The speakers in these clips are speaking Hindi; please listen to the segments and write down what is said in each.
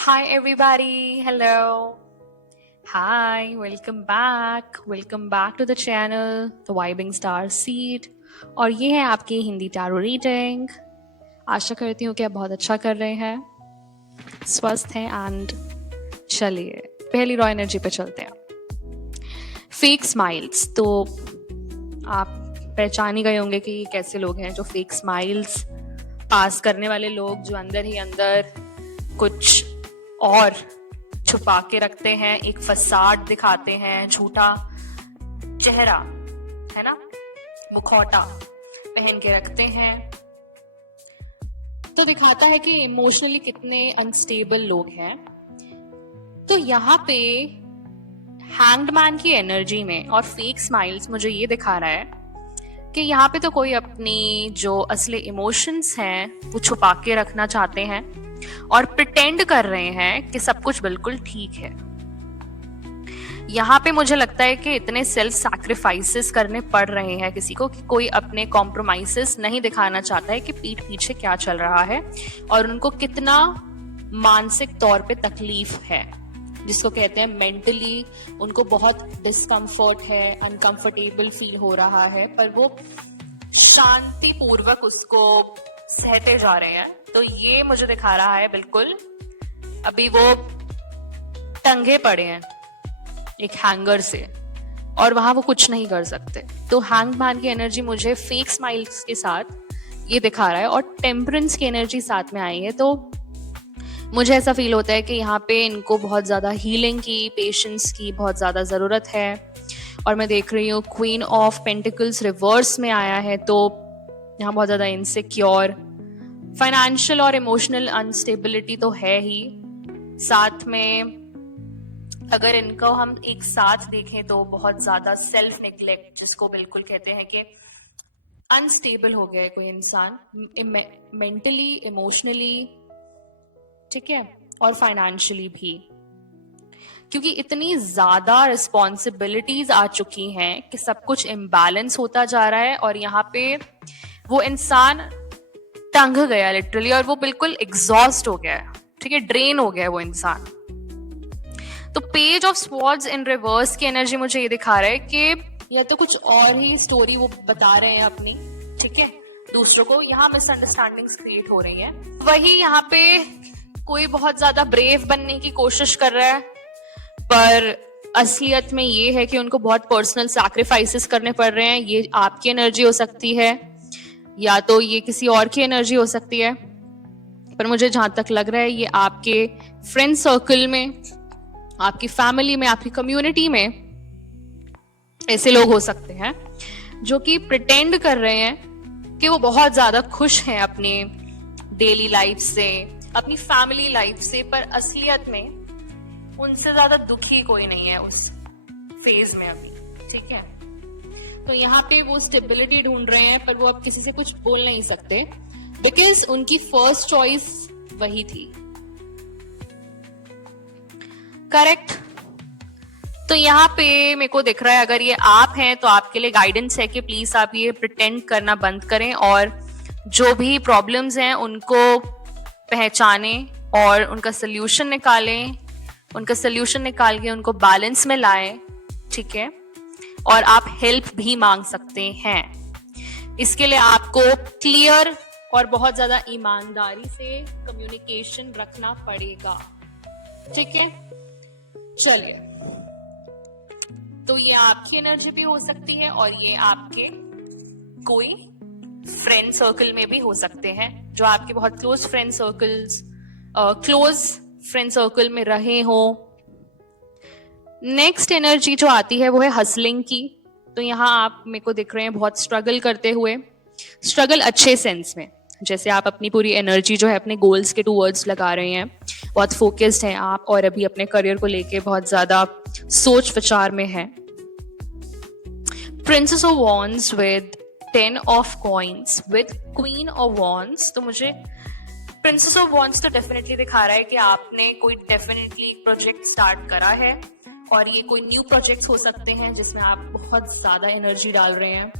Hi, everybody. Hello. Hi, welcome back. Welcome back to the channel, The Vibing Star Seed. और ये है आपकी हिंदी टैरो रीडिंग। आशा करती हूँ कि आप बहुत अच्छा कर रहे हैं, स्वस्थ हैं एंड चलिए पहली रॉ एनर्जी पे चलते हैं। Fake smiles. तो आप पहचान ही गए होंगे कि ये कैसे लोग हैं जो फेक स्माइल्स पास करने वाले लोग, जो अंदर ही अंदर कुछ और छुपा के रखते हैं, एक फसाड दिखाते हैं, झूठा चेहरा है ना, मुखौटा पहन के रखते हैं। तो दिखाता है कि इमोशनली कितने अनस्टेबल लोग हैं। तो यहाँ पे हैंग्ड मैन की एनर्जी में और फेक स्माइल्स मुझे ये दिखा रहा है कि यहाँ पे तो कोई अपनी जो असली इमोशंस हैं वो छुपा के रखना चाहते हैं और प्रिटेंड कर रहे हैं कि सब कुछ बिल्कुल ठीक है। यहाँ पे मुझे लगता है कि इतने सेल्फ सैक्रिफाइसेस करने पड़ रहे हैं किसी को कि कोई अपने कॉम्प्रोमाइसेस नहीं दिखाना चाहता है कि पीठ पीछे क्या चल रहा है और उनको कितना मानसिक तौर पे तकलीफ है, जिसको कहते हैं मेंटली उनको बहुत डिस्कम्फर्ट है, अनकंफर्टेबल फील हो रहा है, पर वो शांति पूर्वक उसको सहते जा रहे हैं। तो ये मुझे दिखा रहा है बिल्कुल अभी वो टंगे पड़े हैं एक हैंगर से और वहां वो कुछ नहीं कर सकते। तो हैंगमैन की एनर्जी मुझे फेक स्माइल्स के साथ ये दिखा रहा है और टेम्परेंस की एनर्जी साथ में आई है। तो मुझे ऐसा फील होता है कि यहाँ पे इनको बहुत ज़्यादा हीलिंग की, पेशेंस की बहुत ज़्यादा ज़रूरत है। और मैं देख रही हूँ क्वीन ऑफ पेंटिकल्स रिवर्स में आया है, तो यहाँ बहुत ज़्यादा इनसिक्योर, फाइनेंशियल और इमोशनल अनस्टेबिलिटी तो है ही। साथ में अगर इनको हम एक साथ देखें तो बहुत ज़्यादा सेल्फ निग्लेक्ट, जिसको बिल्कुल कहते हैं कि अनस्टेबल हो गया है कोई इंसान मेंटली, इमोशनली, ठीक है, और फाइनेंशियली भी, क्योंकि इतनी ज्यादा रिस्पॉन्सिबिलिटीज आ चुकी हैं कि सब कुछ इम्बैलेंस होता जा रहा है और यहाँ पे वो इंसान टंग गया लिटरली और वो बिल्कुल एग्जॉस्ट हो गया है, ठीक है, ड्रेन हो गया है वो इंसान। तो page of swords in reverse की एनर्जी मुझे ये दिखा रहा है कि या तो कुछ और ही स्टोरी वो बता रहे हैं अपनी, ठीक है, दूसरों को, यहाँ मिसअंडरस्टैंडिंग्स क्रिएट हो रही है। वही यहाँ पे कोई बहुत ज्यादा ब्रेव बनने की कोशिश कर रहा है, पर असलियत में ये है कि उनको बहुत पर्सनल सैक्रिफाइसेस करने पड़ रहे हैं। ये आपकी एनर्जी हो सकती है या तो ये किसी और की एनर्जी हो सकती है, पर मुझे जहां तक लग रहा है ये आपके फ्रेंड सर्कल में, आपकी फैमिली में, आपकी कम्युनिटी में ऐसे लोग हो सकते हैं जो कि प्रिटेंड कर रहे हैं कि वो बहुत ज्यादा खुश हैं अपने डेली लाइफ से, अपनी फैमिली लाइफ से, पर असलियत में उनसे ज्यादा दुखी कोई नहीं है उस फेज में अभी, ठीक है। तो यहाँ पे वो स्टेबिलिटी ढूंढ रहे हैं, पर वो अब किसी से कुछ बोल नहीं सकते बिकॉज उनकी फर्स्ट चॉइस वही थी, करेक्ट। तो यहाँ पे मेरे को दिख रहा है अगर ये आप हैं तो आपके लिए गाइडेंस है कि प्लीज आप ये प्रिटेंड करना बंद करें और जो भी प्रॉब्लम्स हैं उनको पहचानें और उनका सोल्यूशन निकालें, उनका सोल्यूशन निकाल के उनको बैलेंस में लाएं, ठीक है। और आप हेल्प भी मांग सकते हैं। इसके लिए आपको क्लियर और बहुत ज्यादा ईमानदारी से कम्युनिकेशन रखना पड़ेगा, ठीक है। चलिए, तो ये आपकी एनर्जी भी हो सकती है और ये आपके कोई फ्रेंड सर्कल में भी हो सकते हैं जो आपके बहुत क्लोज फ्रेंड सर्कल में रहे हो। नेक्स्ट एनर्जी जो आती है वो है हसलिंग की। तो यहाँ आप मेरे को दिख रहे हैं बहुत स्ट्रगल करते हुए, स्ट्रगल अच्छे सेंस में, जैसे आप अपनी पूरी एनर्जी जो है अपने गोल्स के टूवर्ड्स लगा रहे हैं, बहुत फोकस्ड हैं आप और अभी अपने करियर को लेके बहुत ज्यादा सोच विचार में हैं। Princess of wands with 10 of coins with queen of wands. तो मुझे प्रिंसेस ऑफ वॉन्ड्स तो डेफिनेटली दिखा रहा है कि आपने कोई डेफिनेटली प्रोजेक्ट स्टार्ट करा है और ये कोई न्यू प्रोजेक्ट्स हो सकते हैं जिसमें आप बहुत ज्यादा एनर्जी डाल रहे हैं,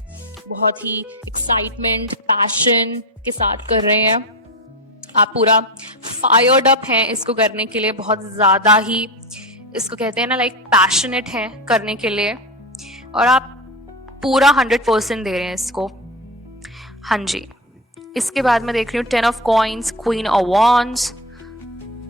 बहुत ही एक्साइटमेंट, पैशन के साथ कर रहे हैं। आप पूरा फायर्ड अप हैं इसको करने के लिए, बहुत ज्यादा ही इसको कहते हैं ना लाइक पैशनेट हैं करने के लिए, और आप पूरा 100% दे रहे हैं इसको। हाँ जी, इसके बाद मैं देख रही हूँ 10 of coins, queen of wands.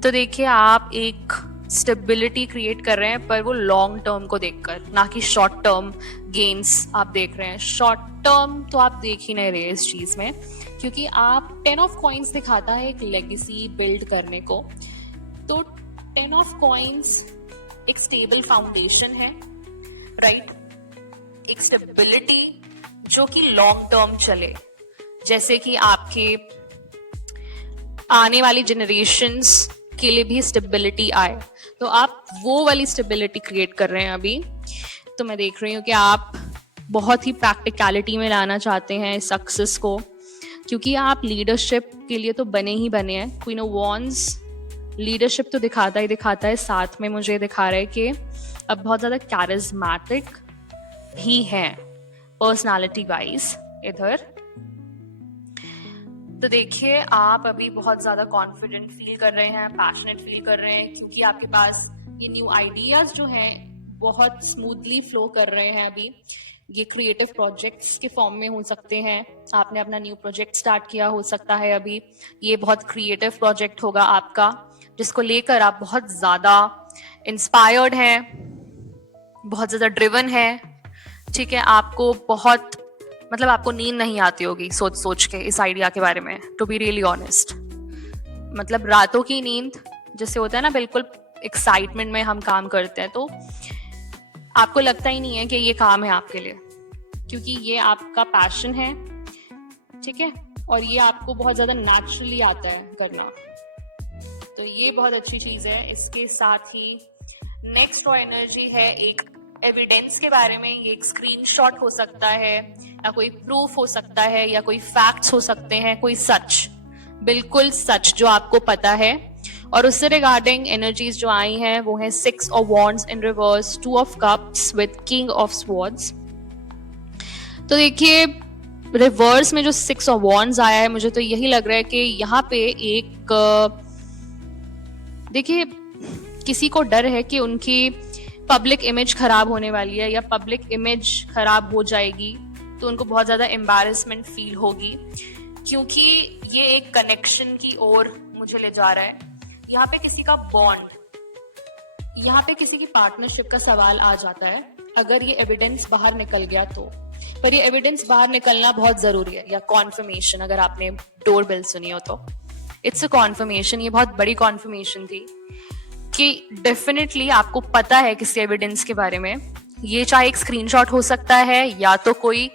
तो देखिए आप एक स्टेबिलिटी क्रिएट कर रहे हैं, पर वो लॉन्ग टर्म को देखकर, ना कि शॉर्ट टर्म गेन्स आप देख रहे हैं। शॉर्ट टर्म तो आप देख ही नहीं रहे इस चीज में, क्योंकि आप 10 ऑफ कॉइंस दिखाता है एक लेगेसी बिल्ड करने को। तो 10 ऑफ कॉइंस एक स्टेबल फाउंडेशन है, राइट? एक स्टेबिलिटी जो कि लॉन्ग टर्म चले, जैसे कि आपके आने वाली जनरेशन्स के लिए भी स्टेबिलिटी आए। तो आप वो वाली स्टेबिलिटी क्रिएट कर रहे हैं अभी। तो मैं देख रही हूँ कि आप बहुत ही प्रैक्टिकलिटी में लाना चाहते हैं सक्सेस को, क्योंकि आप लीडरशिप के लिए तो बने ही बने हैं। क्वीन ऑफ वॉन्ड्स लीडरशिप तो दिखाता ही दिखाता है, साथ में मुझे दिखा रहा है कि अब बहुत ज़्यादा कैरिज्मेटिक भी हैं पर्सनालिटी वाइज इधर। तो देखिए आप अभी बहुत ज्यादा कॉन्फिडेंट फील कर रहे हैं, पैशनेट फील कर रहे हैं, क्योंकि आपके पास ये न्यू आइडियाज जो हैं बहुत स्मूथली फ्लो कर रहे हैं अभी। ये क्रिएटिव प्रोजेक्ट्स के फॉर्म में हो सकते हैं, आपने अपना न्यू प्रोजेक्ट स्टार्ट किया हो सकता है अभी। ये बहुत क्रिएटिव प्रोजेक्ट होगा आपका, जिसको लेकर आप बहुत ज्यादा इंस्पायर्ड हैं, बहुत ज्यादा ड्रिवन है। ठीक है, आपको बहुत मतलब आपको नींद नहीं आती होगी सोच सोच के इस आइडिया के बारे में, टू बी रियली ऑनेस्ट। मतलब रातों की नींद जैसे होता है ना, बिल्कुल एक्साइटमेंट में हम काम करते हैं, तो आपको लगता ही नहीं है कि ये काम है आपके लिए, क्योंकि ये आपका पैशन है। ठीक है, और ये आपको बहुत ज्यादा नेचुरली आता है करना, तो ये बहुत अच्छी चीज है। इसके साथ ही नेक्स्ट रॉ एनर्जी है एक एविडेंस के बारे में। ये एक स्क्रीनशॉट हो सकता है, या कोई प्रूफ हो सकता है, या कोई फैक्ट्स हो सकते हैं, कोई सच, बिल्कुल सच जो आपको पता है। और उससे रिगार्डिंग एनर्जीज जो आई हैं वो है 6 of wands in reverse, 2 of cups with king of swords. तो देखिए रिवर्स में जो 6 ऑफ वॉन्ड्स आया है, मुझे तो यही लग रहा है कि यहाँ पे एक देखिए किसी को डर है कि उनकी पब्लिक इमेज खराब होने वाली है, या पब्लिक इमेज खराब हो जाएगी, तो उनको बहुत ज्यादा एम्बैरेसमेंट फील होगी, क्योंकि ये एक कनेक्शन की ओर मुझे ले जा रहा है। यहाँ पे किसी का बॉन्ड, यहाँ पे किसी की पार्टनरशिप का सवाल आ जाता है अगर ये एविडेंस बाहर निकल गया तो। पर ये एविडेंस बाहर निकलना बहुत जरूरी है, या कॉन्फर्मेशन, अगर आपने डोर बेल सुनी हो तो इट्स अ कॉन्फर्मेशन। ये बहुत बड़ी कॉन्फर्मेशन थी कि डेफिनेटली आपको पता है किसी एविडेंस के बारे में। ये चाहे एक स्क्रीनशॉट हो सकता है, या तो कोई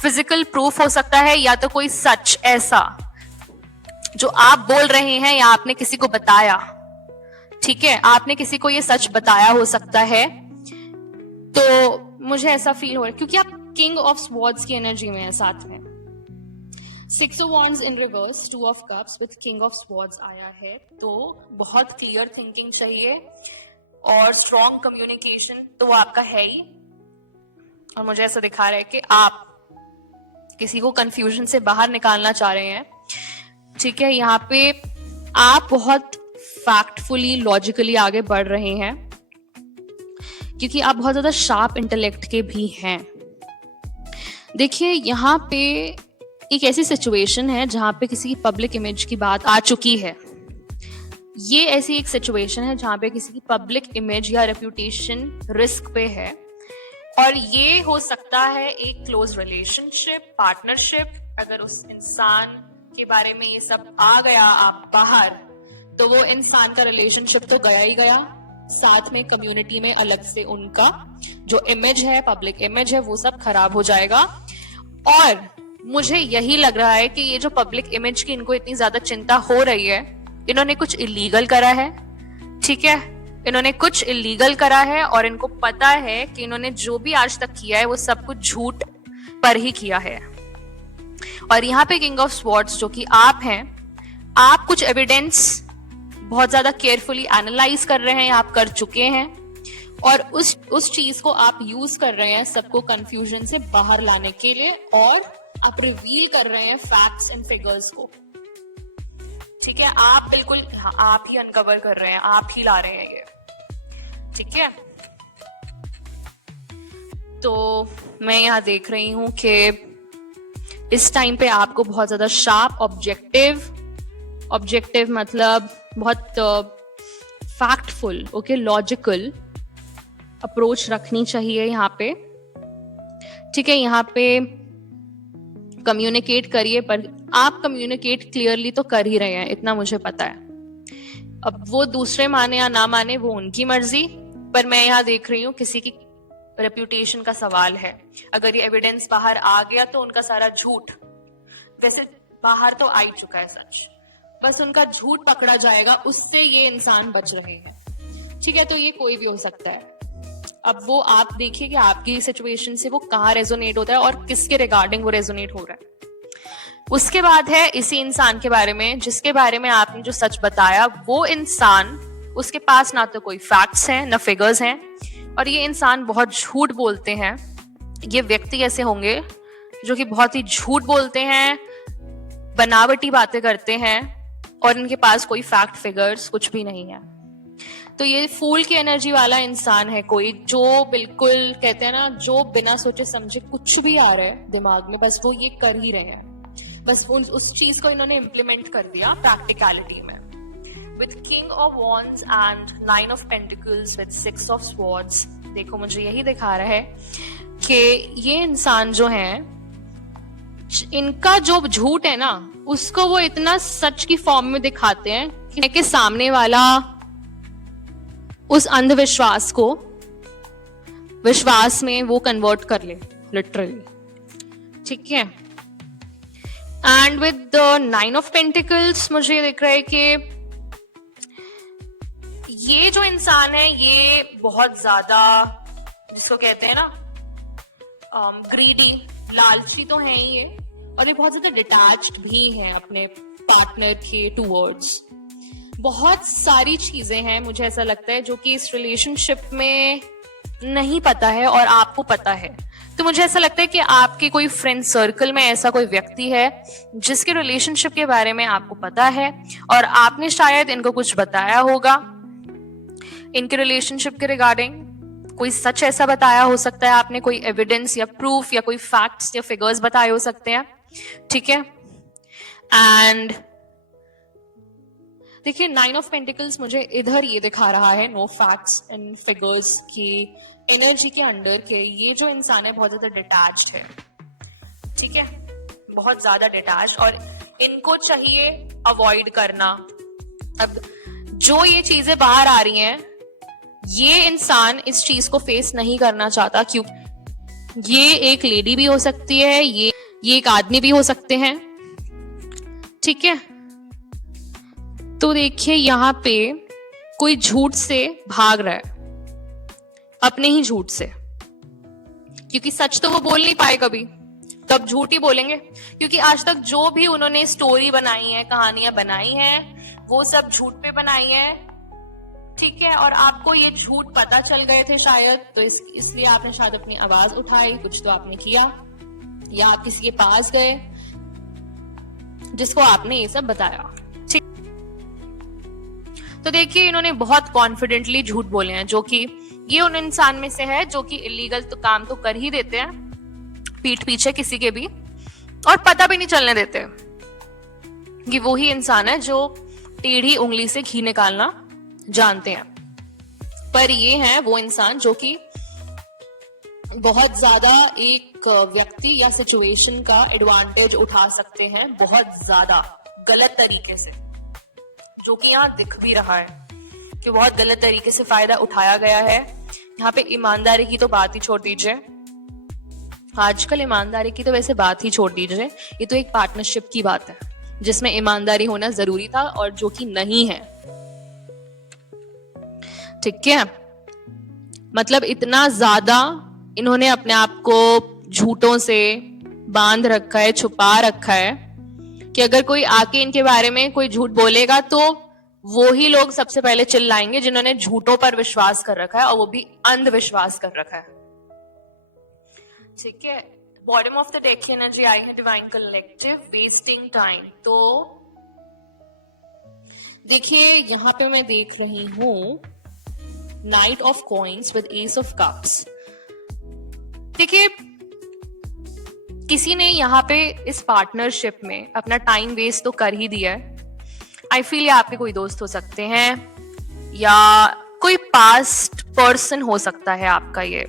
फिजिकल प्रूफ हो सकता है, या तो कोई सच ऐसा जो आप बोल रहे हैं या आपने किसी को बताया। ठीक है, आपने किसी को ये सच बताया हो सकता है। तो मुझे ऐसा फील हो रहा है, क्योंकि आप किंग ऑफ स्वॉर्ड्स की एनर्जी में है साथ में। 6 of wands in reverse, 2 of cups with king of swords आया है। तो बहुत क्लियर थिंकिंग चाहिए और स्ट्रॉन्ग कम्युनिकेशन तो आपका है ही। और मुझे ऐसा दिखा रहा है कि आप किसी को कंफ्यूजन से बाहर निकालना चाह रहे हैं। ठीक है, यहाँ पे आप बहुत फैक्टफुली, लॉजिकली आगे बढ़ रहे हैं, क्योंकि आप बहुत ज्यादा शार्प इंटेलेक्ट के भी हैं। देखिए यहाँ पे एक ऐसी सिचुएशन है जहां पे किसी की पब्लिक इमेज की बात आ चुकी है। ये ऐसी एक सिचुएशन है जहां पे किसी की पब्लिक इमेज या रेप्यूटेशन रिस्क पे है, और ये हो सकता है एक क्लोज रिलेशनशिप, पार्टनरशिप। अगर उस इंसान के बारे में ये सब आ गया आप बाहर, तो वो इंसान का रिलेशनशिप तो गया ही गया, साथ में कम्युनिटी में अलग से उनका जो इमेज है, पब्लिक इमेज है, वो सब खराब हो जाएगा। और मुझे यही लग रहा है कि ये जो पब्लिक इमेज की इनको इतनी ज्यादा चिंता हो रही है, इन्होंने कुछ इलीगल करा है। ठीक है, इन्होंने कुछ इलीगल करा है, और इनको पता है कि इन्होंने जो भी आज तक किया है वो सब कुछ झूठ पर ही किया है। और यहाँ पे किंग ऑफ स्वॉर्ड्स जो कि आप हैं, आप कुछ एविडेंस बहुत ज्यादा केयरफुली एनालाइज कर रहे हैं, आप कर चुके हैं, और उस चीज को आप यूज कर रहे हैं सबको कंफ्यूजन से बाहर लाने के लिए, और आप रिवील कर रहे हैं फैक्ट्स एंड फिगर्स को। ठीक है, आप बिल्कुल आप ही अनकवर कर रहे हैं, आप ही ला रहे हैं ये, ठीक है। तो मैं यहाँ देख रही हूं कि इस टाइम पे आपको बहुत ज्यादा शार्प ऑब्जेक्टिव मतलब बहुत फैक्टफुल, ओके, लॉजिकल अप्रोच रखनी चाहिए यहाँ पे, ठीक है। यहाँ पे कम्युनिकेट करिए, पर आप कम्युनिकेट क्लियरली तो कर ही रहे हैं, इतना मुझे पता है। अब वो दूसरे माने या ना माने वो उनकी मर्जी, पर मैं यहाँ देख रही हूँ किसी की रेप्यूटेशन का सवाल है। अगर ये एविडेंस बाहर आ गया तो उनका सारा झूठ, वैसे बाहर तो आ ही चुका है सच, बस उनका झूठ पकड़ा जाएगा, उससे ये इंसान बच रहे हैं, ठीक है। तो ये कोई भी हो सकता है। अब वो आप देखिए कि आपकी सिचुएशन से वो कहाँ रेजोनेट होता है और किसके रिगार्डिंग वो रेजोनेट हो रहा है। उसके बाद है इसी इंसान के बारे में, जिसके बारे में आपने जो सच बताया, वो इंसान, उसके पास ना तो कोई फैक्ट्स हैं ना फिगर्स हैं, और ये इंसान बहुत झूठ बोलते हैं। ये व्यक्ति ऐसे होंगे जो कि बहुत ही झूठ बोलते हैं, बनावटी बातें करते हैं, और इनके पास कोई फैक्ट फिगर्स कुछ भी नहीं है। तो ये फूल की एनर्जी वाला इंसान है कोई, जो बिल्कुल कहते हैं ना, जो बिना सोचे समझे कुछ भी आ रहा है दिमाग में, बस वो ये कर ही रहे हैं, बस उस चीज को इन्होंने इम्प्लीमेंट कर दिया प्रैक्टिकलिटी में। With King of Wands and Nine of Pentacles with Six of Swords, देखो मुझे यही दिखा रहा है कि ये इंसान जो है, इनका जो झूठ है ना, उसको वो इतना सच की फॉर्म में दिखाते हैं कि सामने वाला उस अंधविश्वास को विश्वास में वो कन्वर्ट कर ले, लिटरली, ठीक है। And with the nine of pentacles मुझे ये दिख रहा है कि ये जो इंसान है ये बहुत ज्यादा, जिसको कहते हैं ना ग्रीडी, लालची तो है ही ये, और ये बहुत ज्यादा डिटैच्ड भी है अपने पार्टनर के टूवर्ड्स। बहुत सारी चीजें हैं मुझे ऐसा लगता है जो कि इस रिलेशनशिप में नहीं पता है और आपको पता है। तो मुझे ऐसा लगता है कि आपके कोई फ्रेंड सर्कल में ऐसा कोई व्यक्ति है जिसके रिलेशनशिप के बारे में आपको पता है, और आपने शायद इनको कुछ बताया होगा इनके रिलेशनशिप के रिगार्डिंग। कोई सच ऐसा बताया हो सकता है आपने, कोई एविडेंस या प्रूफ या कोई फैक्ट्स या फिगर्स बताए हो सकते हैं, ठीक है। एंड देखिए, नाइन ऑफ पेंटिकल्स मुझे इधर ये दिखा रहा है, नो फैक्ट्स एंड फिगर्स की एनर्जी के अंडर के ये जो इंसान है बहुत ज्यादा डिटैच्ड है, ठीक है, बहुत ज्यादा डिटैच्ड, और इनको चाहिए अवॉइड करना। अब जो ये चीजें बाहर आ रही हैं, ये इंसान इस चीज को फेस नहीं करना चाहता, क्योंकि ये एक लेडी भी हो सकती है, ये एक आदमी भी हो सकते हैं, ठीक है। तो देखिए यहाँ पे कोई झूठ से भाग रहा है, अपने ही झूठ से, क्योंकि सच तो वो बोल नहीं पाए कभी, तब झूठ ही बोलेंगे, क्योंकि आज तक जो भी उन्होंने स्टोरी बनाई है, कहानियां बनाई हैं, वो सब झूठ पे बनाई है, ठीक है। और आपको ये झूठ पता चल गए थे शायद, तो इसलिए आपने शायद अपनी आवाज उठाई, कुछ तो आपने किया, या आप किसी के पास गए जिसको आपने ये सब बताया, ठीक। तो देखिए, इन्होंने बहुत कॉन्फिडेंटली झूठ बोले हैं, जो कि ये उन इंसान में से है जो कि इलीगल तो काम तो कर ही देते हैं पीठ पीछे किसी के भी, और पता भी नहीं चलने देते कि वो ही इंसान है जो टेढ़ी उंगली से घी निकालना जानते हैं। पर ये है वो इंसान जो कि बहुत ज्यादा एक व्यक्ति या सिचुएशन का एडवांटेज उठा सकते हैं, बहुत ज्यादा गलत तरीके से, जो कि यहाँ दिख भी रहा है कि बहुत गलत तरीके से फायदा उठाया गया है। यहाँ पे ईमानदारी की तो बात ही छोड़ दीजिए, आजकल ईमानदारी की तो वैसे बात ही छोड़ दीजिए, ये तो एक पार्टनरशिप की बात है जिसमें ईमानदारी होना जरूरी था और जो कि नहीं है, ठीक है। मतलब इतना ज्यादा इन्होंने अपने आप को झूठों से बांध रखा है, छुपा रखा है, कि अगर कोई आके इनके बारे में कोई झूठ बोलेगा तो वो ही लोग सबसे पहले चिल्लाएंगे जिन्होंने झूठों पर विश्वास कर रखा है, और वो भी अंधविश्वास कर रखा है, ठीक है। बॉटम ऑफ द डेक की एनर्जी आई है डिवाइन कलेक्टिव, वेस्टिंग टाइम। तो देखिए यहाँ पे मैं देख रही हूँ night of coins with S of cups. देखिए किसी ने यहाँ पे इस पार्टनरशिप में अपना टाइम वेस्ट तो कर ही दिया है। आई फील ये आपके कोई दोस्त हो सकते हैं या कोई पास्ट पर्सन हो सकता है आपका, ये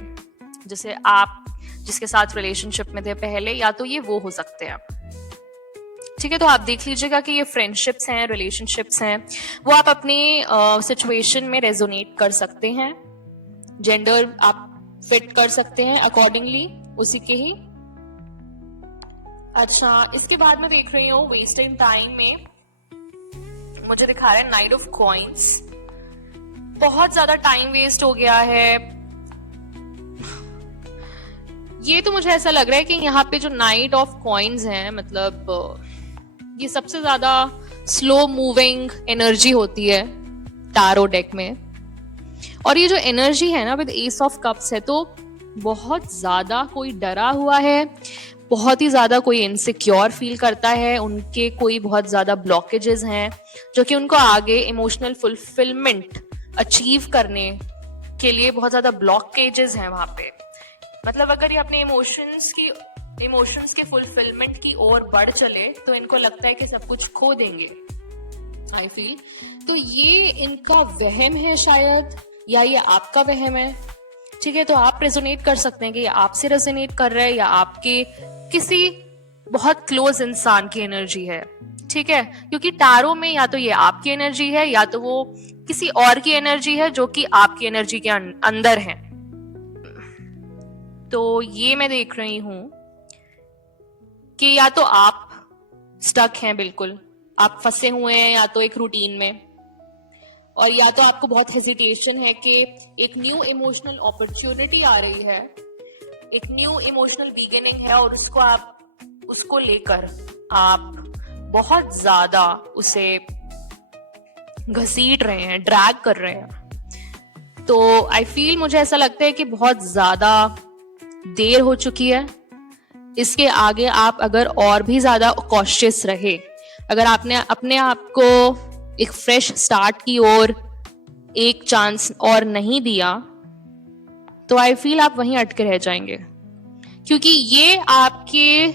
जैसे आप जिसके साथ रिलेशनशिप में थे पहले, या तो ये वो हो सकते हैं। ठीक है, तो आप देख लीजिएगा कि ये फ्रेंडशिप्स हैं, रिलेशनशिप्स हैं, वो आप अपनी सिचुएशन में रेजोनेट कर सकते हैं। जेंडर आप फिट कर सकते हैं अकॉर्डिंगली उसी के ही। अच्छा, इसके बाद मैं देख रही हूँ वेस्टिंग टाइम में मुझे दिखा रहा है नाइट ऑफ कॉइन्स। बहुत ज्यादा टाइम वेस्ट हो गया है। ये तो मुझे ऐसा लग रहा है कि यहाँ पे जो नाइट ऑफ कॉइन्स हैं, मतलब ये सबसे ज्यादा स्लो मूविंग एनर्जी होती है टारो डेक में। और ये जो एनर्जी है ना विद एस ऑफ कप्स है, तो बहुत ज्यादा कोई डरा हुआ है, बहुत ही ज्यादा कोई इनसिक्योर फील करता है, उनके कोई बहुत ज्यादा ब्लॉकेजेस हैं जो कि उनको आगे इमोशनल फुलफिलमेंट अचीव करने के लिए बहुत ज्यादा ब्लॉकेजेस हैं वहां पे। मतलब अगर ये अपने इमोशंस के फुलफिलमेंट की ओर बढ़ चले तो इनको लगता है कि सब कुछ खो देंगे, आई फील। तो ये इनका वहम है शायद, या ये आपका वहम है। ठीक है, तो आप रेजोनेट कर सकते हैं कि ये आपसे रेजोनेट कर रहा है या आपके किसी बहुत क्लोज इंसान की एनर्जी है। ठीक है, क्योंकि टारो में या तो ये आपकी एनर्जी है या तो वो किसी और की एनर्जी है जो कि आपकी एनर्जी के अंदर है। तो ये मैं देख रही हूं कि या तो आप स्टक हैं, बिल्कुल आप फंसे हुए हैं या तो एक रूटीन में, और या तो आपको बहुत हेजिटेशन है कि एक न्यू इमोशनल अपॉर्चुनिटी आ रही है, एक न्यू इमोशनल बिगिनिंग है और उसको लेकर आप बहुत ज्यादा उसे घसीट रहे हैं, ड्रैग कर रहे हैं। तो आई फील, मुझे ऐसा लगता है कि बहुत ज्यादा देर हो चुकी है। इसके आगे आप अगर और भी ज्यादा कॉशियस रहे, अगर आपने अपने आप को एक फ्रेश स्टार्ट की ओर एक चांस और नहीं दिया, तो आई फील आप वहीं अटके रह जाएंगे, क्योंकि ये आपके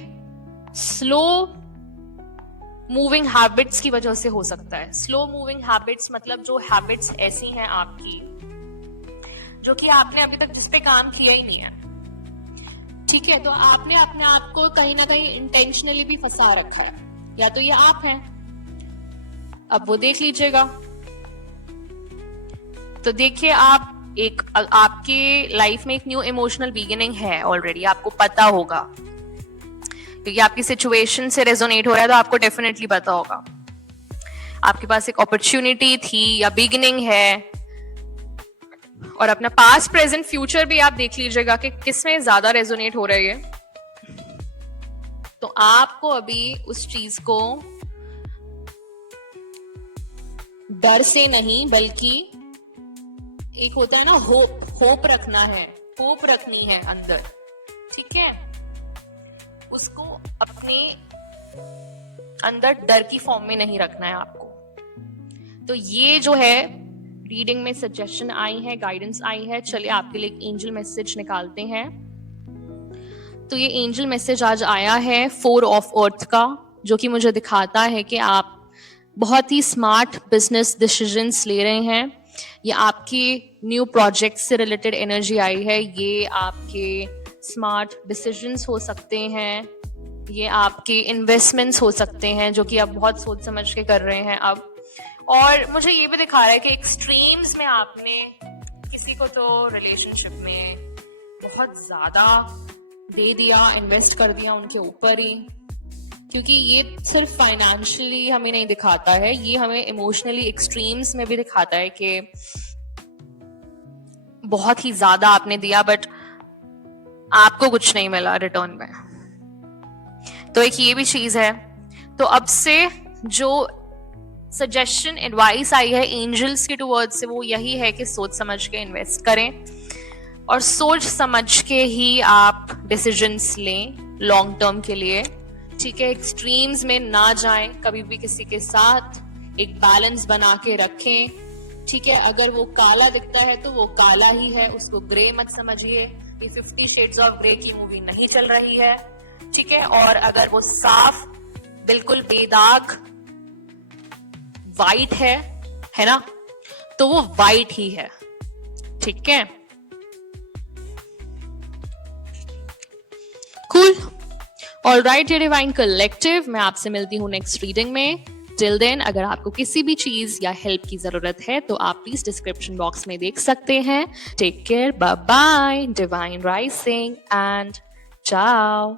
स्लो मूविंग हैबिट्स की वजह से हो सकता है। स्लो मूविंग हैबिट्स मतलब जो हैबिट्स ऐसी हैं आपकी जो कि आपने अभी तक जिस पे काम किया ही नहीं है। ठीक है, तो आपने अपने आप को कहीं ना कहीं इंटेंशनली भी फंसा रखा है, या तो ये आप हैं, अब वो देख लीजिएगा। तो देखिए, आपके लाइफ में एक न्यू इमोशनल बिगिनिंग है ऑलरेडी, आपको पता होगा, क्योंकि आपकी सिचुएशन से रेजोनेट हो रहा है तो आपको डेफिनेटली पता होगा। आपके पास एक अपॉर्चुनिटी थी या बिगिनिंग है, और अपना पास्ट प्रेजेंट फ्यूचर भी आप देख लीजिएगा कि किसमें ज्यादा रेजोनेट हो रही है। तो आपको अभी उस चीज को डर से नहीं, बल्कि एक होता है ना होप रखना है, होप रखनी है अंदर। ठीक है, उसको अपने अंदर डर की फॉर्म में नहीं रखना है आपको। तो ये जो है रीडिंग में सजेशन आई है, गाइडेंस आई है। चलिए आपके लिए एक एंजल मैसेज निकालते हैं। तो ये एंजल मैसेज आज आया है 4 ऑफ अर्थ का, जो कि मुझे दिखाता है कि आप बहुत ही स्मार्ट बिजनेस डिसीजंस ले रहे हैं। ये आपकी न्यू प्रोजेक्ट से रिलेटेड एनर्जी आई है। ये आपके स्मार्ट डिसीजंस हो सकते हैं, ये आपके इन्वेस्टमेंट्स हो सकते हैं जो कि आप बहुत सोच समझ के कर रहे हैं अब। और मुझे ये भी दिखा रहा है कि एक्सट्रीम्स में आपने किसी को तो रिलेशनशिप में बहुत ज्यादा दे दिया, इन्वेस्ट कर दिया उनके ऊपर ही, क्योंकि ये सिर्फ फाइनेंशियली हमें नहीं दिखाता है, ये हमें इमोशनली एक्सट्रीम्स में भी दिखाता है कि बहुत ही ज्यादा आपने दिया बट आपको कुछ नहीं मिला रिटर्न में। तो एक ये भी चीज है। तो अब से जो सजेशन एडवाइस आई है एंजल्स के टुवर्ड्स से वो यही है कि सोच समझ के इन्वेस्ट करें और सोच समझ के ही आप डिसीजंस लें लॉन्ग टर्म के लिए। ठीक है, एक्सट्रीम्स में ना जाएं कभी भी किसी के साथ, एक बैलेंस बना के रखें, ठीक है। अगर वो काला दिखता है तो वो काला ही है, उसको ग्रे मत समझिए। ये 50 शेड्स ऑफ ग्रे की मूवी नहीं चल रही है, ठीक है। और अगर वो साफ बिल्कुल बेदाग वाइट है ना, तो वो वाइट ही है, ठीक है। कूल। ऑलराइट ये डिवाइन कलेक्टिव, मैं आपसे मिलती हूँ नेक्स्ट रीडिंग में। टिल देन अगर आपको किसी भी चीज या हेल्प की जरूरत है तो आप प्लीज डिस्क्रिप्शन बॉक्स में देख सकते हैं। Take care, bye bye, Divine Rising and चाओ।